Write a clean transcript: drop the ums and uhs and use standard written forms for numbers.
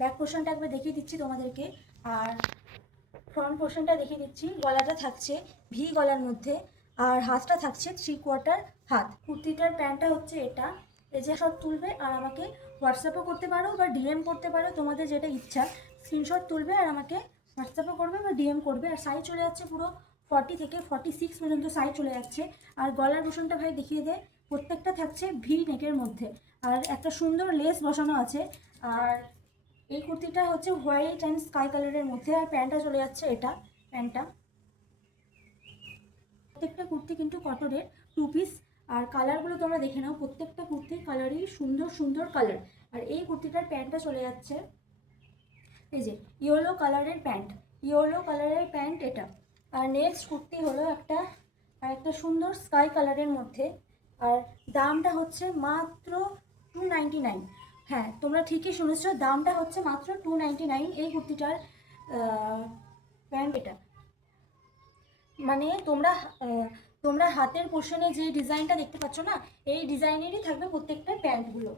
Back পোর্শনটা একবার দেখিয়ে দিচ্ছি তোমাদেরকে, আর ফ্রন্ট পোর্শনটা দেখিয়ে দিচ্ছি। গলাটা থাকছে ভি গলার মধ্যে, আর হাতটা থাকছে 3/4 হাত। কুর্তিটার প্যান্টটা হচ্ছে এটা। এই যে শট তুলবে আর আমাকে হোয়াটসঅ্যাপও করতে পারো বা ডিএম করতে পারো, তোমাদের যেটা ইচ্ছা। স্ক্রিনশট তুলবে আর আমাকে হোয়াটসঅ্যাপও করবে বা ডিএম করবে। আর সাইজ চলে যাচ্ছে পুরো 40 থেকে 46 পর্যন্ত সাইজ চলে যাচ্ছে। আর গলার পোর্শনটা ভাই দেখিয়ে দে। প্রত্যেকটা থাকছে ভি নেকের মধ্যে, আর একটা সুন্দর লেস বসানো আছে। আর এই কুর্তিটা হচ্ছে হোয়াইট অ্যান্ড স্কাই কালারের মধ্যে, আর প্যান্টটা চলে যাচ্ছে এটা। প্যান্টটা প্রত্যেকটা কুর্তি কিন্তু কটনের 2 পিস। আর কালারগুলো তোমরা দেখে নাও, প্রত্যেকটা কুর্তির কালারই সুন্দর সুন্দর কালার। আর এই কুর্তিটার প্যান্টটা চলে যাচ্ছে এই যে ইয়েলো কালারের প্যান্ট, ইয়েলো কালারের প্যান্ট এটা। আর নেক্সট কুর্তি হলো একটা সুন্দর স্কাই কালারের মধ্যে, আর দামটা হচ্ছে মাত্র 299। হ্যাঁ, তোমরা ঠিকই শুনেছো, দামটা হচ্ছে মাত্র 299 এই কুর্তিটার প্যান্ট এটা। মানে তোমরা হাতের পোর্শনে যে ডিজাইনটা দেখতে পাচ্ছ না, এই ডিজাইনেরই থাকবে প্রত্যেকটা প্যান্টগুলো।